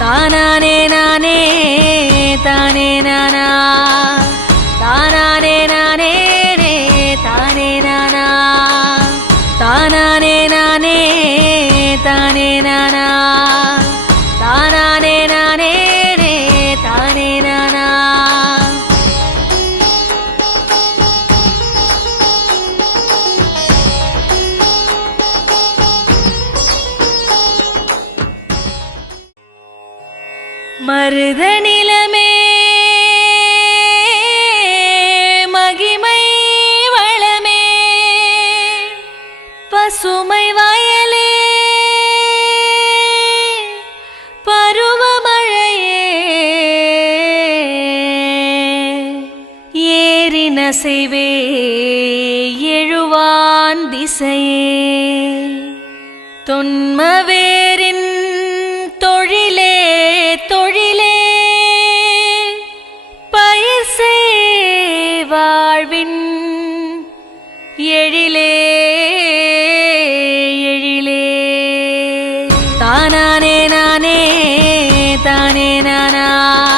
தானானே நானே தானே நானா. தானானே நானே நே தானே நானா. தானானே நானே தானே நானா. மருத நிலமே. மகிமை வளமே. பசுமை வயலே. பருவமழையே ஏறின செய்வே எழுவான் திசையே. தொன்மவேரின் தானானே நானே தானே நானா.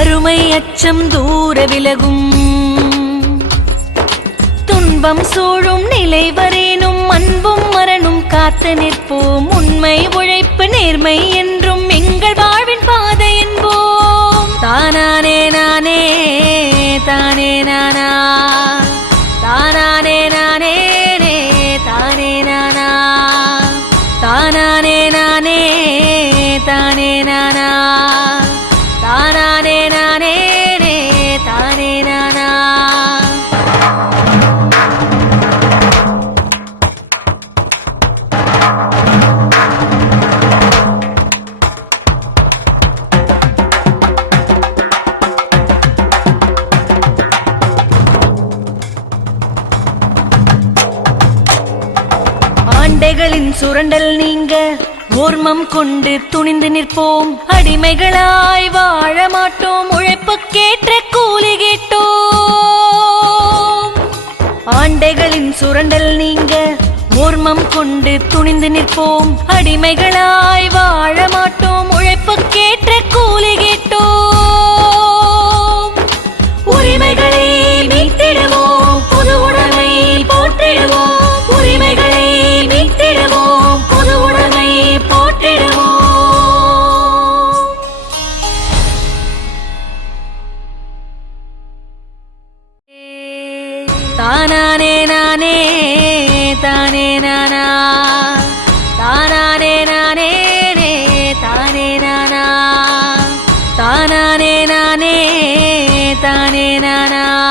வறுமை அச்சம் தூர விலகும். துன்பம் சூழும் நிலை வரேனும் அன்பும் மரணும் காத்து நிற்போம். உண்மை உழைப்பு நேர்மை என்றும் எங்கள் வாழ்வின் பாதை என்போம். தானானே நானே தானே நானா. ஆண்டைகளின் சுரண்டல் நீங்க ஓர்மம் கொண்டு துணிந்து நிற்போம். அடிமைகளாய் வாழ மாட்டோம் உழைப்புக்கேற்ற கூலி கேட்டோம். ஆண்டைகளின் சுரண்டல் நீங்க ஓர்மம் கொண்டு துணிந்து நிற்போம். அடிமைகளாய் வாழ மாட்டோம் தானானே நானே தானே நானா. தானானே நானே தானே நானா. தானானே நானே தானே நானா.